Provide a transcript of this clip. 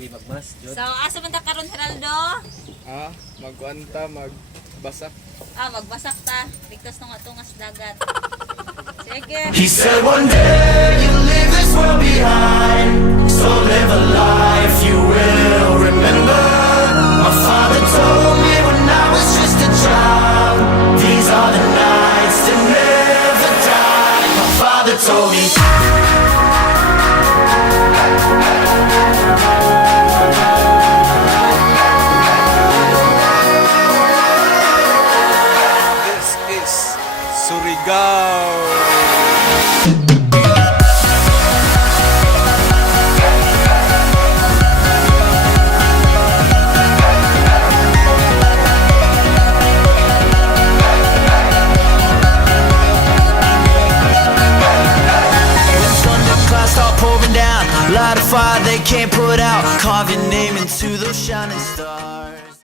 Grabe magmas, Jod. So, asa man ta karon Heraldo? Magkuanta, magbasak. Magbasak ta. Ligtas nung atungas dagat. Sige. He said one day you'll leave this world behind, so live a life you will remember. My father told me when I was just a child, these are the nights that never die. My father told me. This is Surigao. Start pouring down, light a fire they can't put out, carve your name into those shining stars.